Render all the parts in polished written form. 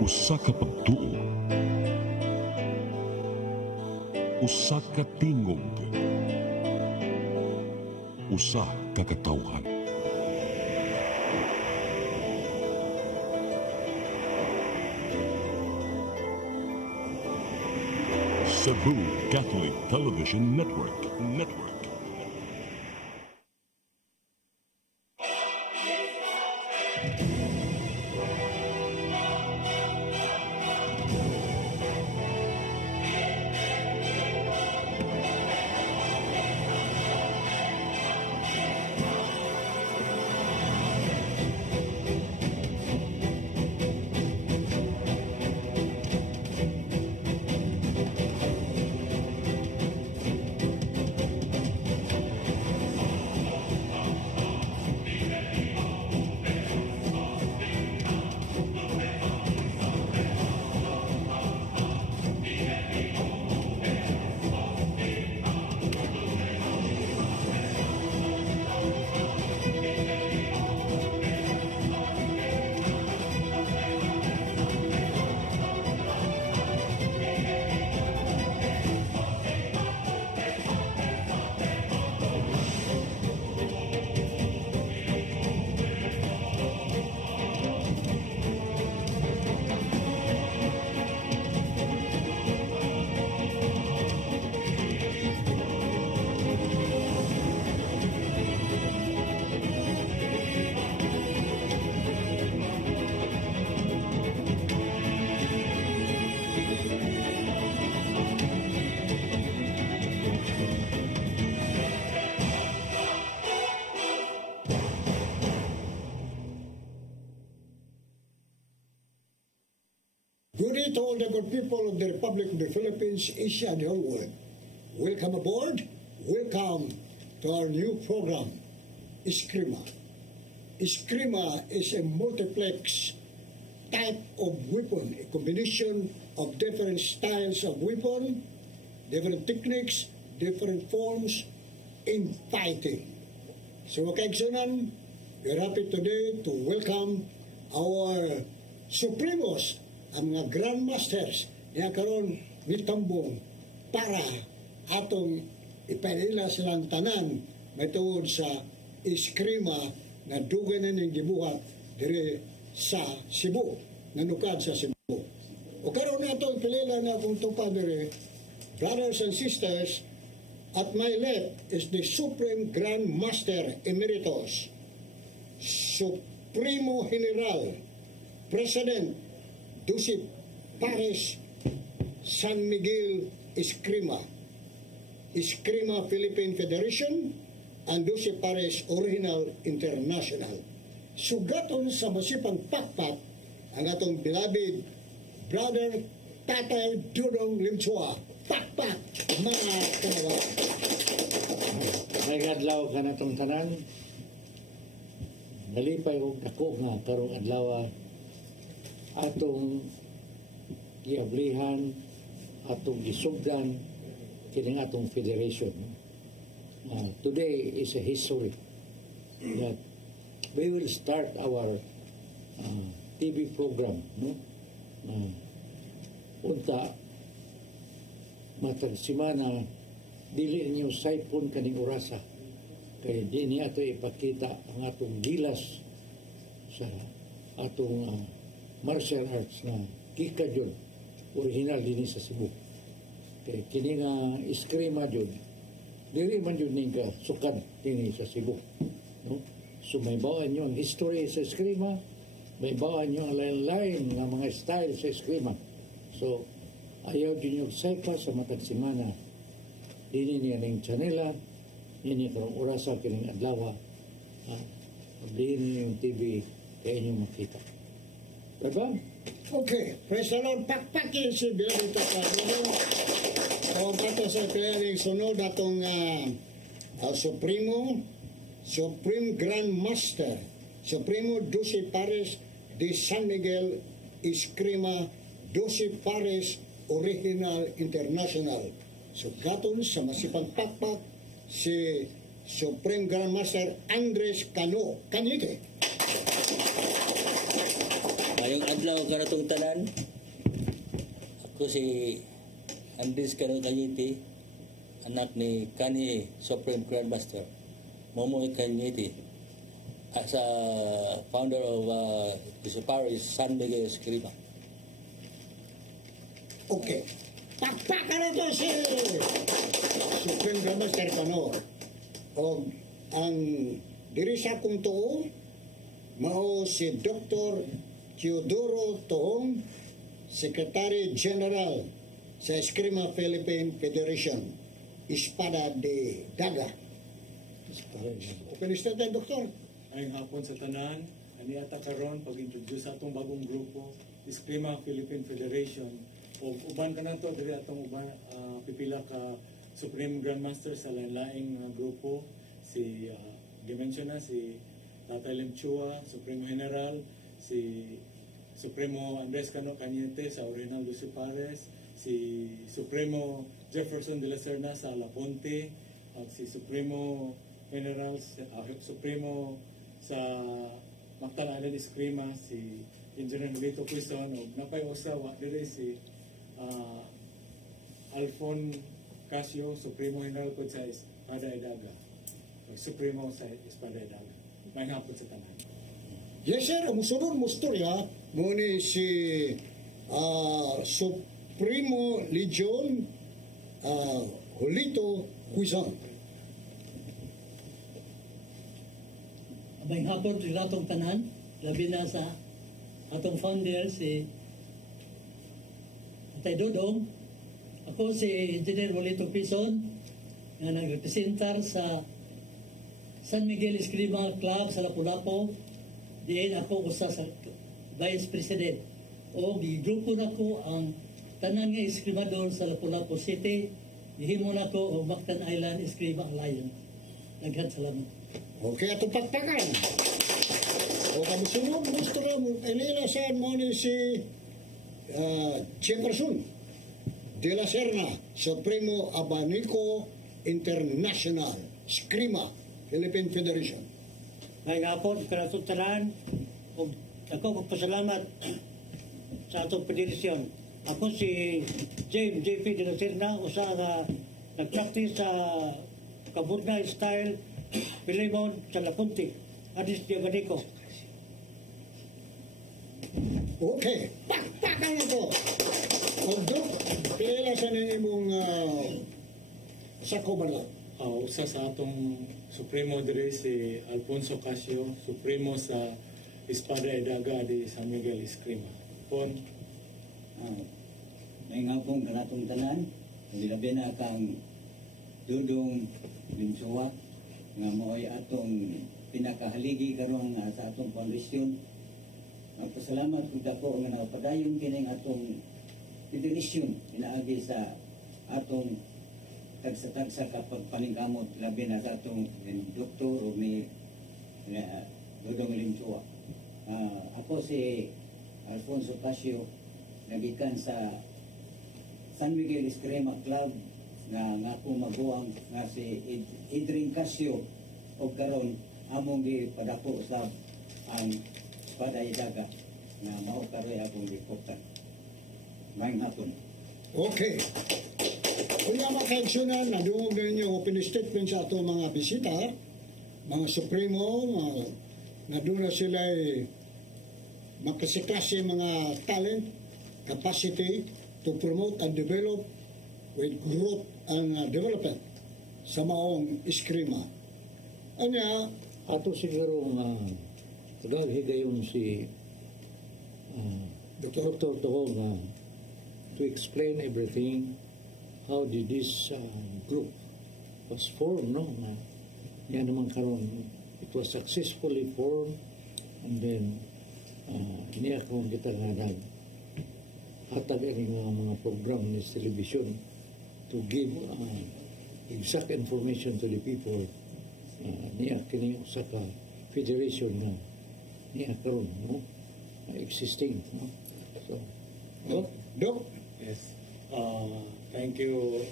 Usa ka pagtuo, usa ka tingog, usa ka katawhan. Cebu Catholic Television Network. Good day to all the good people of the Republic of the Philippines, Asia, and the whole world. Welcome aboard. Welcome to our new program, Eskrima. Eskrima is a multiplex type of weapon, a combination of different styles of weapon, different techniques, different forms in fighting. So, kaigsunan, we're happy today to welcome our Supremos, ang mga grandmasters niya karon mitambong para atong ipaila silang tanan may tuod sa Eskrima na dugay na ning gibuhat dire sa Cebu, nanukad sa Cebu. O karon nato ipilila na akong tupa dire, brothers and sisters, at my left is the Supreme Grand Master Emeritus, Supremo General, President Joseph Pares San Miguel Eskrima, Eskrima Philippine Federation, and Joseph Pares Original International. Sugaton sa masipang pakpak ang atong beloved brother Tatay Dudong Limchua. Pakpak, mga kanawa. May adlaw ka na itong tanan. Nalipay kong dako nga karong adlaw atong giablihan, atong gisugdan kining atong federation. Today is a history that we will start our TV program, no? Unta matag simana dili niyo saipon kaning orasa kay di niya ato ipakita ang atong gilas sa atong martial arts na kika dyan, original din sa Cebu. Kaya kini nga Eskrima dyan, diri man dyan nga sukad din sa Cebu. No? So may bawaan nyo ang history sa Eskrima, may bawaan nyo ang lain-lain nga mga style sa Eskrima. So, ayaw dyan yung sekla sa matag simana. Dini niya ng chanela, dini karong orasa kining adlawa, dini yung TV kaya nyo makita. Diba? Okay, praise the Lord. Pakpakin si Billy ito sa Dudong. O pato sa clearing sunod atong Supreme Grand Master, Supremo Joseph Pares de San Miguel Eskrima, Joseph Pares Original International. So gaton sa masipang pakpak si Supreme Grand Master Andres Cano Canite. Ngayong Adlaw kanatong tanan. Ako si Andres Caro Cañete, anak ni Kani Supreme Grandmaster Momoy Cañete, as a founder of the parish San Miguel Escrima. Okay. Pakpakan ito si Supreme Grandmaster Kano. O ang diri sa akong tuo, mao si Dr. Teodoro Tohong, Secretary General sa Eskrima Philippine Federation, Espada de Daga. Open statement, Doktor. Ayong hapon sa tanan, ani ata karon pag-introduce sa atong bagong grupo, Eskrima Philippine Federation. O uban ka na to, dili atong uban, pipila ka Supreme Grandmaster sa lain-laing grupo. Si, dimension na, si Tatay Limchua, Supremo General, si Supremo Andres Cano Cañete sa Orienal Lucio Pares, si Supremo Jefferson de la Serna sa La Ponte, at si Supremo General, Supremo sa Mactan Island Eskrima, si Engineer Melito Quizon, o napay usawa dire si Alfon Casio, Supremo General po sa Espada Edaga, Supremo sa Espada Edaga. May hapon sa tanan. Yes, sir. Ang musunod mo storya, muna si Supremo Legion Julito Quizon. May hapon sa atong tanan, labi na sa atong founder si Atay Dodong. Ako si Engineer Molito Quizon, na nagrepresentar sa San Miguel Escrima Club sa Lapu-Lapu. Diin ako usa sa Vice President. O gigrupo na ko ang tanan nga Escrimador sa Lapu-Lapu City. Gihimo na ko ang Mactan Island Escrima Alliance. Naghan salamat. Okay, ato pakpakan. O kamusunod, gusto na inilasan mo ni si Jefferson de la Serna, Supremo Abanico International, Eskrima, Philippine Federation. May hapon, kanatong tanan, ako magpasalamat sa atong federasyon. Ako si James J.P. de la Serna, usa nga nag-practice sa Kaburnay style, Pilimon sa Lapunti, Adis Diabanico. Okay, pakpakan na to. Dok, pila sa imong sako ba na? Usa sa atong Supremo dire si Alfonso Casio, Supremo sa Espada Edaga de San Miguel Eskrima. Pon, may nga pong kanatong tanan, nilabi na kang Dudong Binsuwa, nga mo'y atong pinakahaligi karon nga sa atong foundation. Nagpasalamat kung dako nga nakapadayon kining atong federasyon inaagi sa atong tagsa-tagsa kapag paningkamot labi na sa atong doktor o ni Dudong Limchua. Ako si Alfonso Casio, nagikan sa San Miguel Eskrima Club nga akong maguwang nga si Idring Casio o karon among gipadako sa ang Espada Edaga nga mao karoy akong gikoptan. Maayong hapon. Okay. Kung nga makaksyonan, nadungog na ninyo open statement sa ato mga bisita, mga Supremo, naduna sila makasiklase mga talent, capacity to promote and develop with growth and development sa maong Eskrima. Anya, Ato siguro tagahigayon si Dr. Tohong to explain everything. How did this group was formed, no? Yan naman karon, it was successfully formed, and then niya kung kita nga hatag ang mga program ni television to give exact information to the people. Niya kini usa ka federation na niya karon, no? Existing, no? So, Dok, yes. Thank you,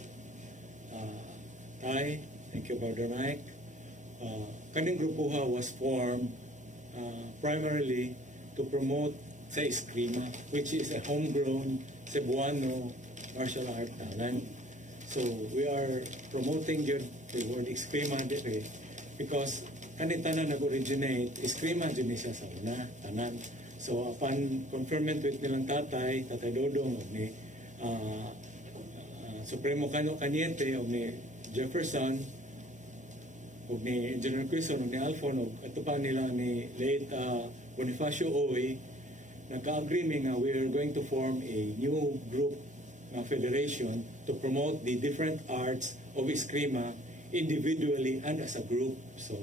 Tay. Thank you, Brother Mike. Kaning grupo was formed primarily to promote sa Eskrima, which is a homegrown Cebuano martial art talent. So we are promoting the word Eskrima dire because kanitanan nag-originate, Eskrima din siya sa una, tanan. So upon conferment with nilang Tatay Dodong, ni Supremo Cano Cañete, o ni Jefferson, o ni Engineer Quezon, o ni Alfon, o ito pa nila ni late Bonifacio Oy, nagka-agree nga we are going to form a new group na federation to promote the different arts of Eskrima individually and as a group. So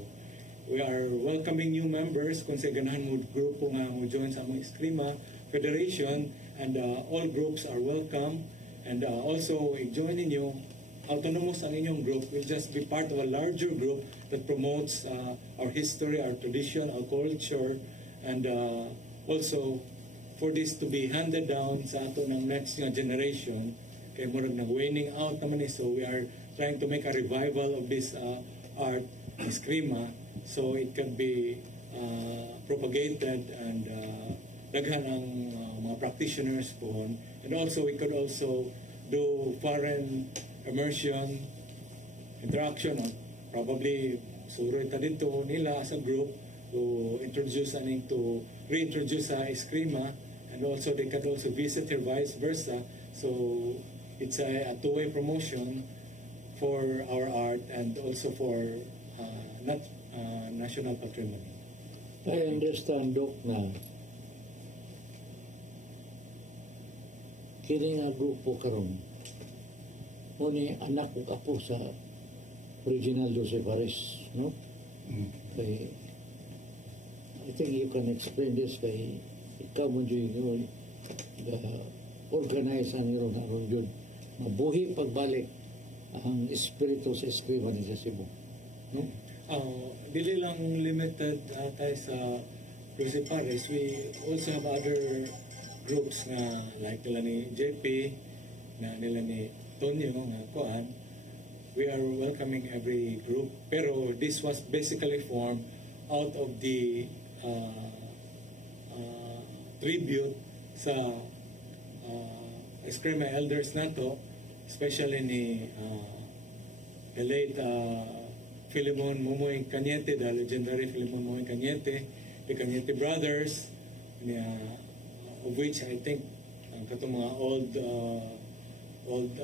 we are welcoming new members kung sa ganahan mo grupo nga mo join sa among Eskrima Federation, and all groups are welcome. And also, join ninyo, autonomous ang inyong group will just be part of a larger group that promotes our history, our tradition, our culture, and also for this to be handed down sa ato ng next generation. Kaya murag nag-waning out naman so we are trying to make a revival of this art, Eskrima, so it can be propagated and daghan ang mga practitioners po. And also, we could also do foreign immersion, interaction, probably suroy ta dito nila as a group to introduce to reintroduce sa Eskrima, and also they can also visit here vice versa. So it's a two-way promotion for our art and also for national patrimony. I understand, Doc, na kini nga grupo karon mo ni anak ug apo sa original Jose Fares, no? Kay I think you can explain this kay ikaw mo dyan organize ang iro na ron yun mabuhi pagbalik ang espiritu sa Eskrima ni sa Cebu, no? Dili lang limited tayo sa Jose Fares, we also have other groups nga like nila ni JP, na nila ni Tonyo nga kuan. We are welcoming every group, pero this was basically formed out of the tribute sa Eskrima elders nato, especially ni the late Filemon Momoy Cañete, the legendary Filemon Momoy Cañete, the Cañete brothers, of which I think katong mga old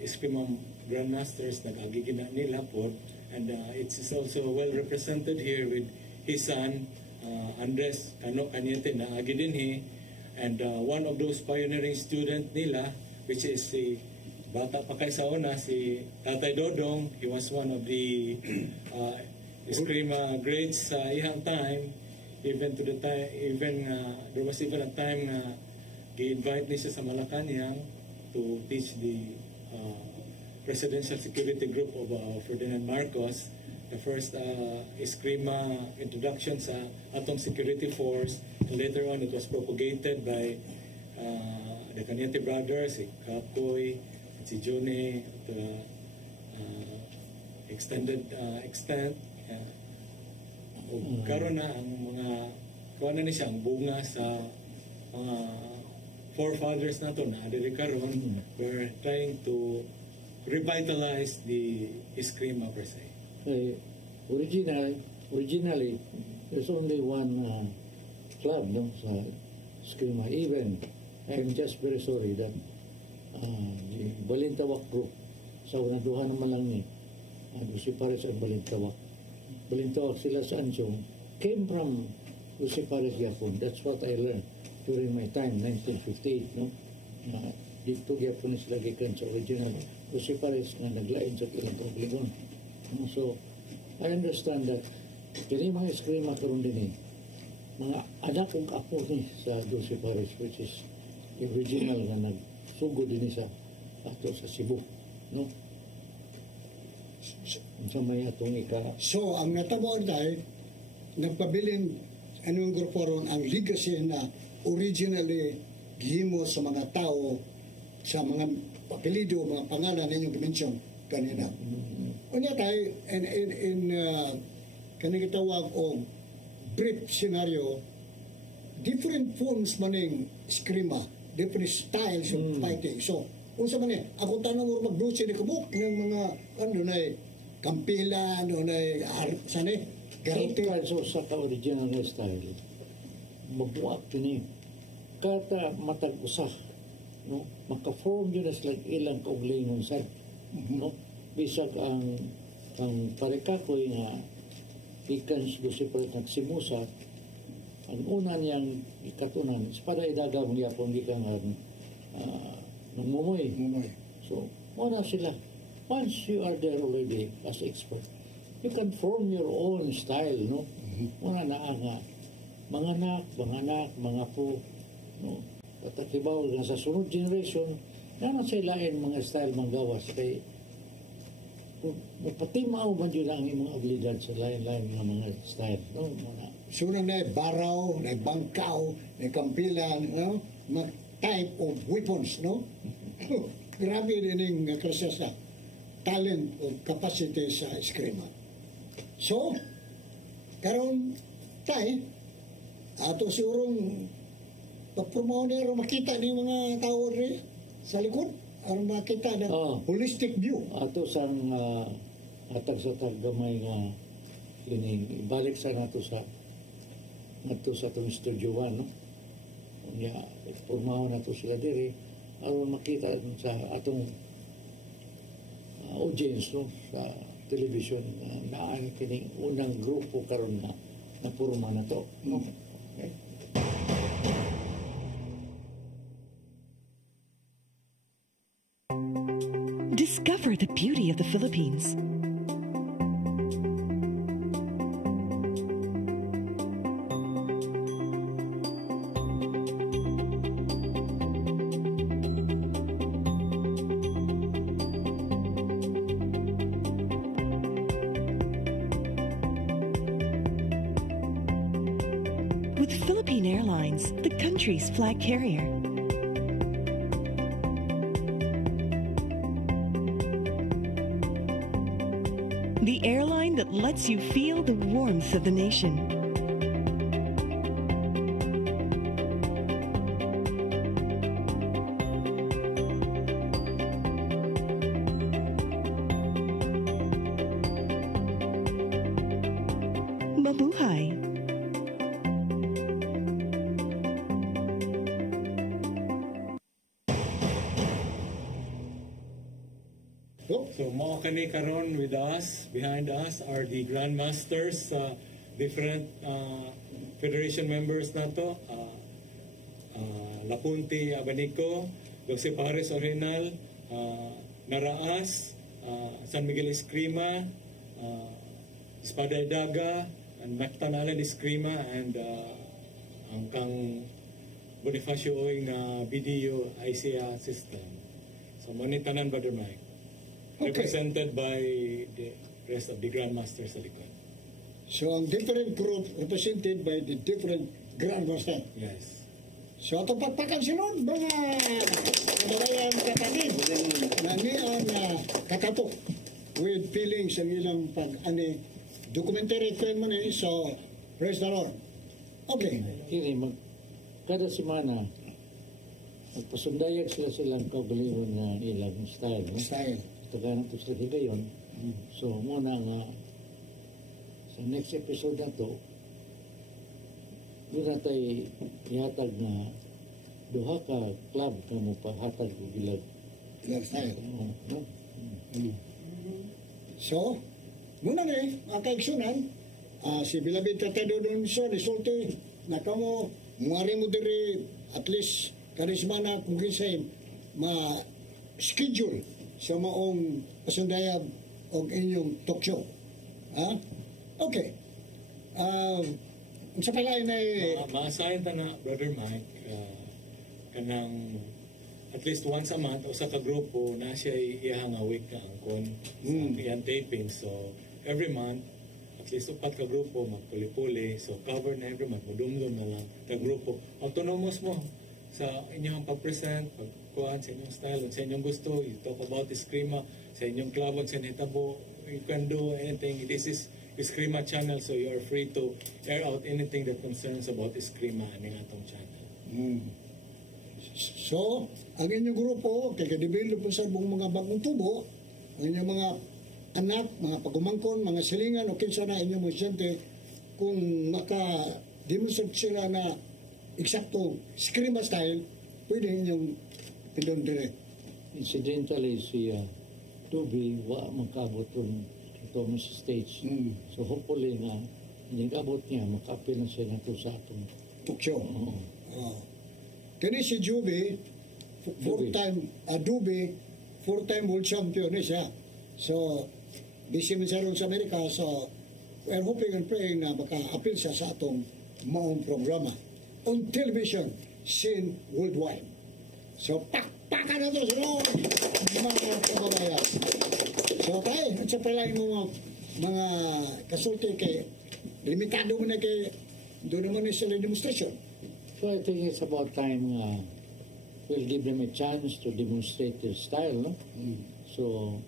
Eskrima grandmasters nag-agigina nila po, and it's also well represented here with his son Andres Cano Cañete na agi dinhi, and one of those pioneering student nila, which is si bata pa kay sa una, si Tatay Dodong. He was one of the Eskrima greats sa ihang time. Even to the time, there was even a time na gi-invite niya sa Malacanang to teach the Presidential Security Group of Ferdinand Marcos, the first Eskrima introduction sa atong security force. And later on, it was propagated by the Cañete brothers, si Kakoy, si Jone, the extent. Karon na ang mga kuha na ni siya ang bunga sa mga forefathers nato na adiri karon. We're trying to revitalize the Eskrima per se. Originally, there's only one club, no, sa Eskrima. Even I'm just very sorry that the Balintawak group sa unaduhan naman lang ni Jose Fares ang Balintawak. Balintawak sila sa Anjong came from Jose Fares Yapon. That's what I learned during my time, 1958, no? Dito Yapon sila gikan sa original Jose Fares na naglain sa ilang Obligon. So, I understand that kini mga Eskrima karon din mga anak ug apo ni sa Jose Fares, which is the original na nagsugod din sa ato sa Cebu, no? Sa may atong So, ang natamo dahil nagpabilin anong grupo ron ang legacy na originally gihimo sa mga tao sa mga apelido, mga pangalan na inyong dimension kanina. Unya tayo, in kanina gitawag o brief scenario, different forms maning eskrima, different styles of fighting. So, unsa man ni, ako tanong mo magdusi ni kabuk ng mga ano na kampila, ano na sani, garante. So sa ka-original na style, mabuak kini kata matag usa, no? Maka-form yun as like ilang kauglingon sad, no? Bisag ang parekakoy nga ikan si palit nagsimusa, ang una niyang ikatunan para idagaw niya kung di ka nga nangumuy. So, muna sila. Once you are there already as expert, you can form your own style, no? Muna na nga, mga anak, mga po, no? Patakibaw nga sa sunod generation, na sila mga style manggawas kay mapatimaw man yun ang mga abilidad sa lain-lain mga style, no? Muna. So, na baraw, na bangkaw, na kampila, no? Mga type of weapons, no? Grabe din yung klase sa talent o capacity sa eskrima. So, karon tay, ato sigurong papromote na rin makita ni mga tao rin sa likod. Ang makita na holistic view. Ato sang atag sa taggamay nga yun, ibalik sa nato sa itong Studio 1, no? Kaya, purmaho na to sila diri aron makita sa atong audience, no? Sa television na ang kining unang grupo karon na napurma na to, no? Okay. Discover the beauty of the Philippines. With Philippine Airlines, the country's flag carrier. The airline that lets you feel the warmth of the nation. Mabuhay! So, mga kani karon with us, behind us are the grandmasters, different federation members nato, Lapunti Abanico, Jose Pares Orenal, Naraas, San Miguel Eskrima, Espada Daga, and Mactan Alan Eskrima, and ang kang Bonifacio Oing BDO ICA system. So, manitanan, Brother Mike. Okay. Represented by the rest of the grandmasters sa likod. So, ang different group represented by the different grandmasters. Yes. So, atong pagpakan sunod, mga kababayan kapatid, na niyan katatok with feelings ang ilang pag-ani documentary film mo sa Praise the Lord. Okay. Kini, kada semana, magpasundayag silang kaugalingon na ilang style, no? Style. Taganang ito sa higayon. So, muna nga, sa next episode na to, doon na tayo ihatag na duha ka club na mo pahatag ko gilag. Ilang style. No? So, muna ang kaigsunan, si Bilabid Tatado doon sa resulti na kamo, muwari mo diri at least karismana kung ginsay ma-schedule sa maong pasundayag o inyong talk show. Ha? Okay. Sa palayan ay... Ma-assign ta na, Brother Mike, kanang at least once a month o sa kagrupo na siya iyahang awik na angkon sa iyang taping. So, every month, at least upat kagrupo, magpuli-puli. So, cover na every month. Mudumdum na lang kagrupo. Autonomous mo sa inyong pag-present, pagkuhan sa inyong style, sa inyong gusto. You talk about Eskrima, sa inyong club, sa nitabo. You can do anything. This is Eskrima channel, so you are free to air out anything that concerns about Eskrima aning atong channel. So, ang inyong grupo, kaya-develop sa mga bagong tubo, ang inyong mga anak, mga pagumangkon, mga silingan, o kinsa na inyong mga estudyante, kung maka-demonstrate sila na eksakto Eskrima style, pwede inyong pindon direct. Incidentally, si Dubi, magkabot rin ito sa stage. So hopefully na, hindi kabot niya, makapil na siya na sa atong Puksyo. Kani si Dubi, four-time world champion siya. So, busy man siya rin sa Amerika, so we're hoping and praying na maka-appeal siya sa atong maong programa on television, seen worldwide. So, pakpakan na to, sunod, mga kababayan. So, tayo, at sa pala yung mga kasulti kay, limitado mo na kay, doon naman sa demonstration. So I think it's about time we'll give them a chance to demonstrate their style, no? So,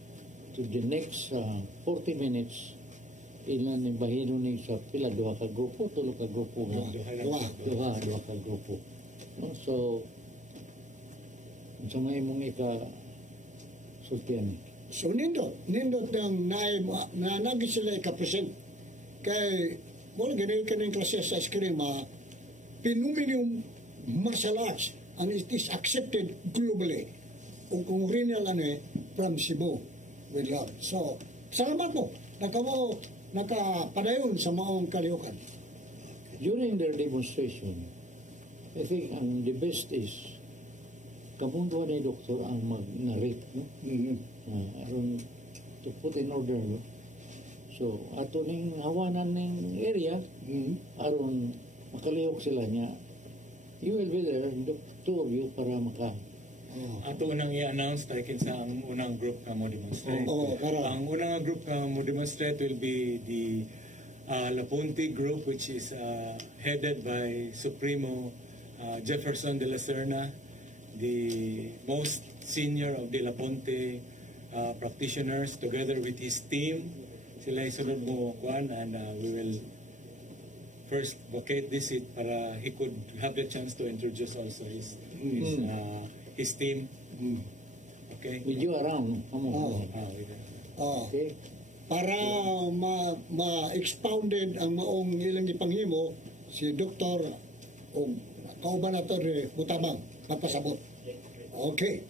to the next 40 minutes, ilan yung bahino ni sa pila, duha ka grupo, tulo ka grupo. Duha ka grupo. No? So, sa may mong sultian. So, nindot ng naging sila ikapresent. Kay, wala ganyan ka ng klase sa Eskrima, Pinuminium martial arts, and it is accepted globally. Kung original from Cebu with love. So, salamat po. Nakapadayon sa maong kalihukan. During their demonstration, I think the best is kamunduan ni doktor ang mag-narrate, no? Aron to put in order, no? So, ato ning hawanan ning area, aron makalihok sila niya. You will be there, the two of you, para Ato unang i-announce tayo sa ang unang group ka mo demonstrate. Ang unang group ka mo demonstrate will be the Laponte group, which is headed by Supremo Jefferson de la Serna, the most senior of the Laponte practitioners, together with his team. Sila isunod mo kuan, and we will first vacate this seat para he could have the chance to introduce also his team. Okay. With you around. Okay. Para ma-expounded ang maong ilang ipanghimo, si Dr. o kauban na ito Butabang, papasabot. Okay.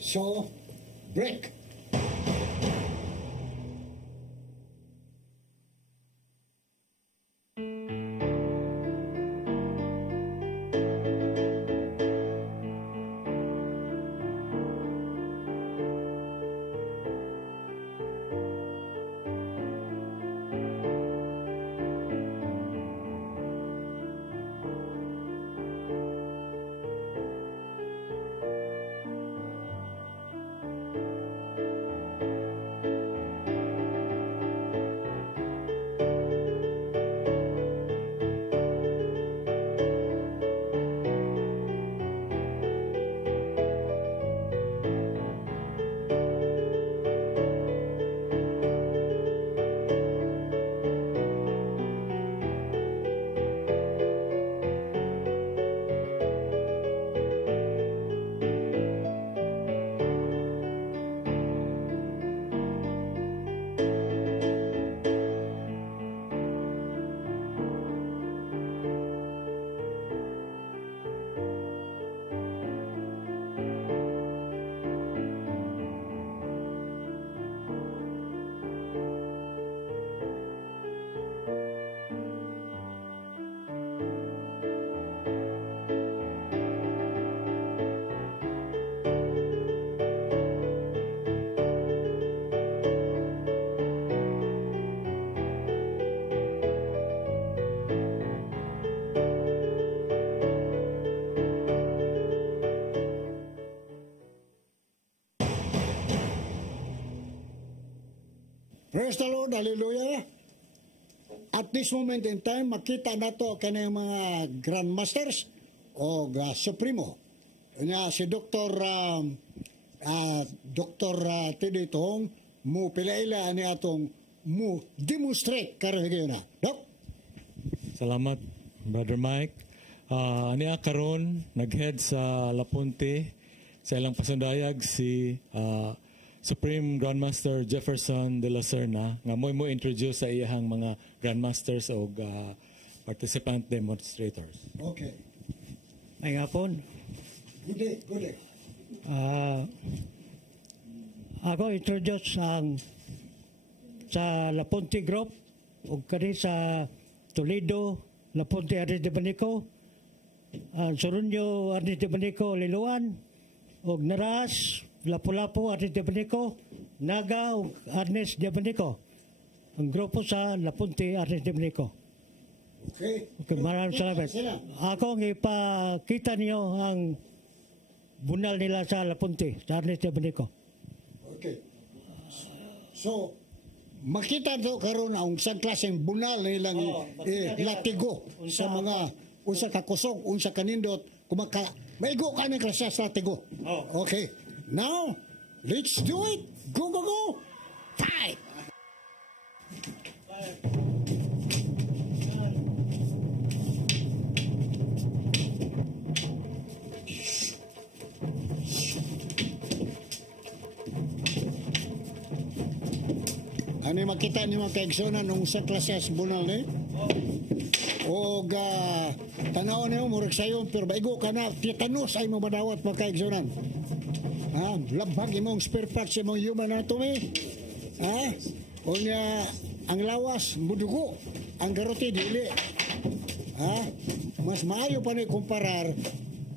So, break. Praise the Lord, hallelujah. At this moment in time, makita nato kanang mga grandmasters o supremo. Nya si Dr. Teddy Tong mo pilaila ni atong mo demonstrate karon gyud na. Dok. Salamat, Brother Mike. Ania karon nag-head sa Lapunte sa ilang pasundayag si Supreme Grandmaster Jefferson de la Serna nga mo introduce sa iyang mga Grandmasters o participant demonstrators. Okay. May hapon. Good day, good day. Ako introduce sa Lapunte Group o kani sa Toledo, Lapunte Arnis de Banico, Sorunyo Arnis de Banico, Liloan, o Naras, Lapu-Lapu Arnis de Banico, Naga o Arnis de Banico. Ang grupo sa Lapunte Arnis de Banico. Okay. Okay, maraming salamat. Ako ang ipakita niyo ang bunal nila sa Lapunte, sa Arnis de Banico. Okay. So, makita to karon ang isang klaseng bunal nilang latigo sa mga unsa ka kusog, unsa kanindot, kumaka maigo ka ng klase sa latigo. Okay. Now, let's do it. Go, go, go. Fight. Ano makita niyo mga kaigsonan nung sa klases bunal ni? O tanaw niyo murag sayo pero baigo ka na titanos ay mo madawat mga kaigsonan. Labag imong spare parts imong human anatomy. O niya ang lawas mudugo, ang garote dili. Mas maayo pa ni kumparar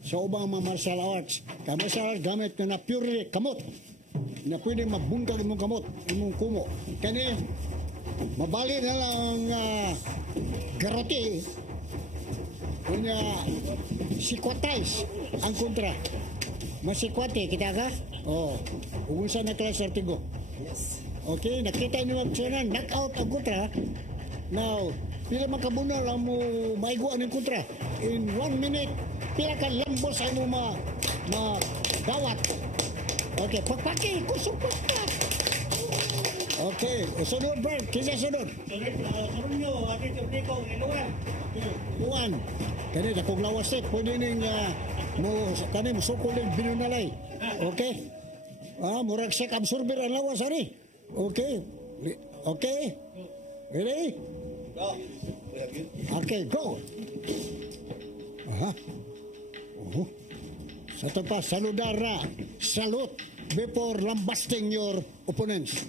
sa ubang mga martial arts. Ka martial arts gamit na pure kamot. Na pwede mabungkag imong kamot, imong kumo. Kani, mabali na lang ang garote. Kunya, sikwatays ang kontra. Masikwate, kita ka? Kung saan na klase artigo. Yes. Okay, nakita niyo ang knockout ang kontra. Now, pila makabunal ang mo maiguan ang kontra. In 1 minute, pila ka lambos ay mo magawat. Okay, pagpaki, kusog pa. Okay, sunod Brad, kisa sunod. Sunod nyo, Arnis de Banico, Liloan. Liloan. Kani, dakong lawas set, pwede ning kani, musukulin binunalay. Okay? Murag siya absorber ang lawas, ari. Okay. Okay? Ready? Go. Okay, go. Sa ito pa, saludar na. Salute before lambasting your opponents.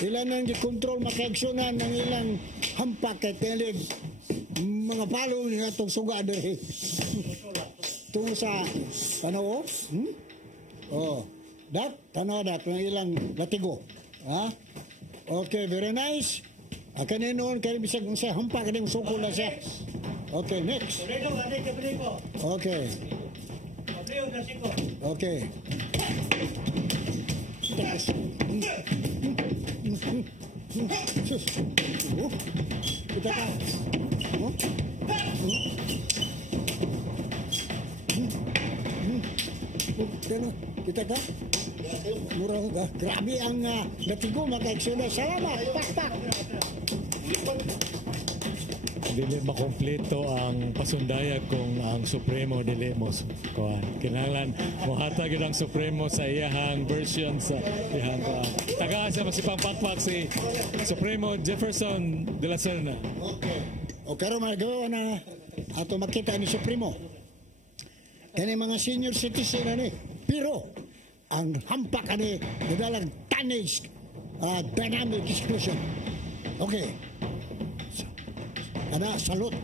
Ilan nang di-control makaigsunan ng ilang hampak at tilig mga palo nga itong suga dere. Ito sa tanaw. Tanaw dat ng ilang latigo. Okay, very nice. Akan noon kaya bisag sa hampak ng sukol na siya. Okay, next. Okay. Okay. Kita ka. Kita ka. Murah grabe ang natigo makaigsunan. Salamat. Pak. Dili makompleto ang pasundayag kung ang Supremo dili mo kuan. Kinahanglan mohatag ang Supremo sa iyahang version sa iyahang taga sa masipang pakpak si Supremo Jefferson de la Serna. Okay. O karon magawa na ato makita ni Supremo. Kani mga senior citizen ani, pero ang hampak ani nadalang tonnage dynamic explosion. Okay. Salute.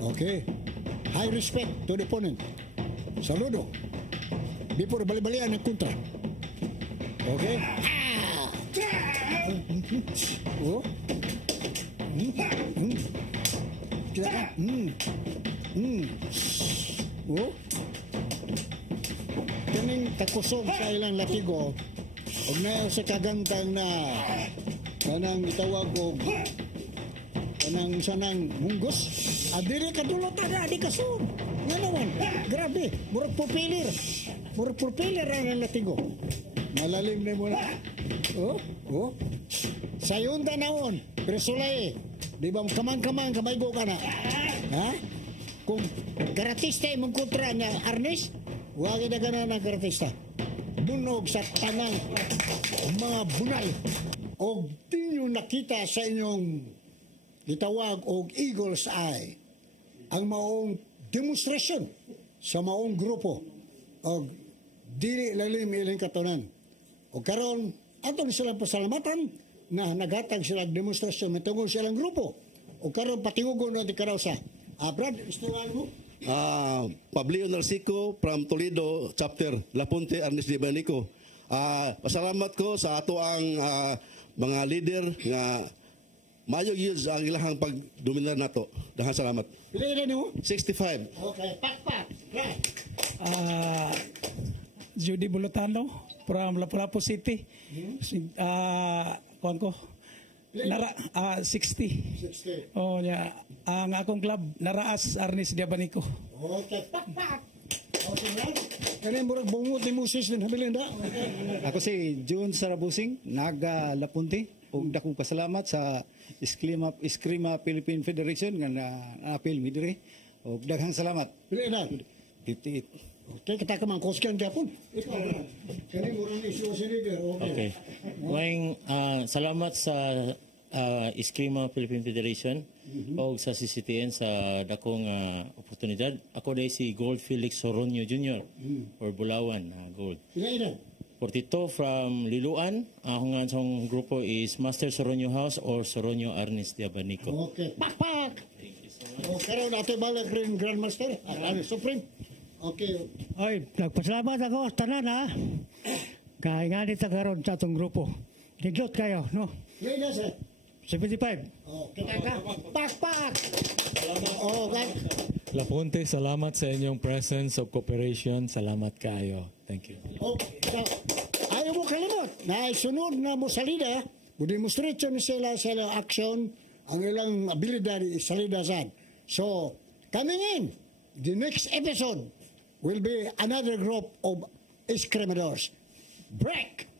Okay. High respect to the opponent. Saludo. Before bali-balian ang kontra. Okay. Kaning takusog sa ilang latigo. Og na sa kagantang na kanang itawag og kanang sanang munggos. Adiri kadulot aga di kasog. Nga naman. Grabe. Murag pupilir. Murag pupilir ang latigo. Malalim na mo na. Sa yun tanawon, pero sulay, di ba kamang-kamang kamaygo ka na? Ha? Kung karatista mong kontra na Arnis, huwag na gana ng karatista. Bunog sa tanang mga bunal o di nyo nakita sa inyong gitawag o Eagle's Eye ang maong demonstrasyon sa maong grupo o dili lalim ilang katunan. O karon ato ni silang pasalamatan na naghatag sila demonstrasyon matungkol silang grupo. O karon patiugon na di karaw sa Brad, istulan mo? Pablio Narciso from Toledo, chapter Lapunte, Arnis de Banico. Pasalamat ko sa ato ang mga leader nga mayo yun ang ilahang pagdominar nato. Dahan salamat. Pila mo? 65. Okay, pak. Right. Judy Bulutano from Lapu-Lapu City. Kuan ko. 60. Oh, ya. Ang akong club naraas Arnis Diabanico. Okay, pak. Okay, right. Kani murag bungot ni Moses din habilin da. Ako si June Sarabusing, naga Lapunte. Ug dakong pasalamat sa Eskrima Philippine Federation nga na-appeal mi diri. Ug daghang salamat. Pila na? 58. Okay, kita ka man kuskan gyapon. Kani murag isu si leader. Okay. Maing salamat sa Eskrima Philippine Federation o sa CCTN sa dakong oportunidad. Ako dahil si Gold Felix Soronio Jr. or Bulawan Gold. 42 from Liluan. Ang ang grupo is Master Soronio House or Soronio Arnis Diabanico. Okay. Pak! O karon ato balik rin Grandmaster. Supreme. Okay. Oy, nagpasalamat ako sa tanan ha. Kaya nga dito karon sa atong grupo. Diglot kayo, no? Ngayon sir. 75. Oh, kita ka. Pak! Oh, okay. Lapunte, salamat sa inyong presence of cooperation. Salamat kayo. Thank you. Okay. Ayaw mo kalimot. Naisunod na mo salida. Demonstration sila action ang ilang abilidad salidasan. So, coming in, the next episode will be another group of Escrimadores. Break!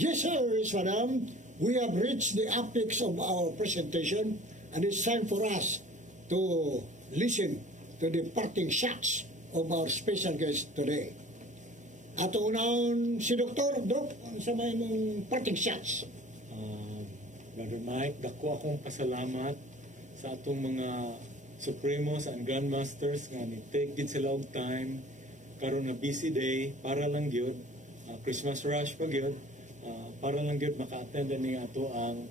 Yes, sir, yes, madam. We have reached the apex of our presentation, and it's time for us to listen to the parting shots of our special guest today. Ato unang si Dr. Doc, ang sa may mong parting shots. Brother Mike, dako akong pasalamat sa atong mga Supremos and Grandmasters nga ni-take din sila og time karon na busy day para lang gyud Christmas rush pa gyud para lang gyud maka-attend ni ato ang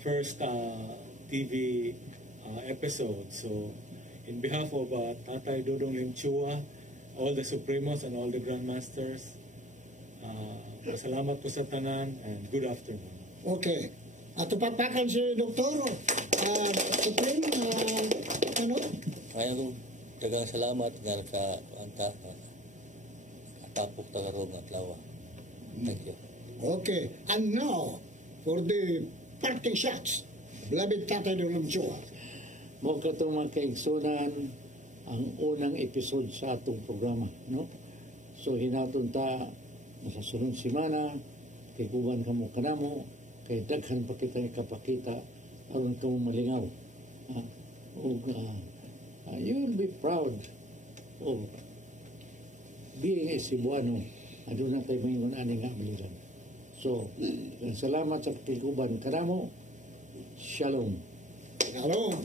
first TV episode. So in behalf of Tatay Dodong Limchua, all the Supremos and all the Grandmasters, Salamat po sa tanan and good afternoon. Okay. At tupakpakan si Doktor Supreme, ano? Ngayon ko, dagang salamat nga katapok tagarong at lawa. Thank you. Okay. And now, for the parting shots, beloved Tatay Lumchua. Mo katong magkaigsunan ang unang episode sa atong programa, no? So hinaton ta sa sunod semana kay kuban kamo kanamo kay daghan pa kita kapakita aron kamo malingaw. You will be proud of being a Cebuano. Aduna tayo mingon ani nga biliran. So, salamat sa pakikuban kanamo. Shalom. Shalom.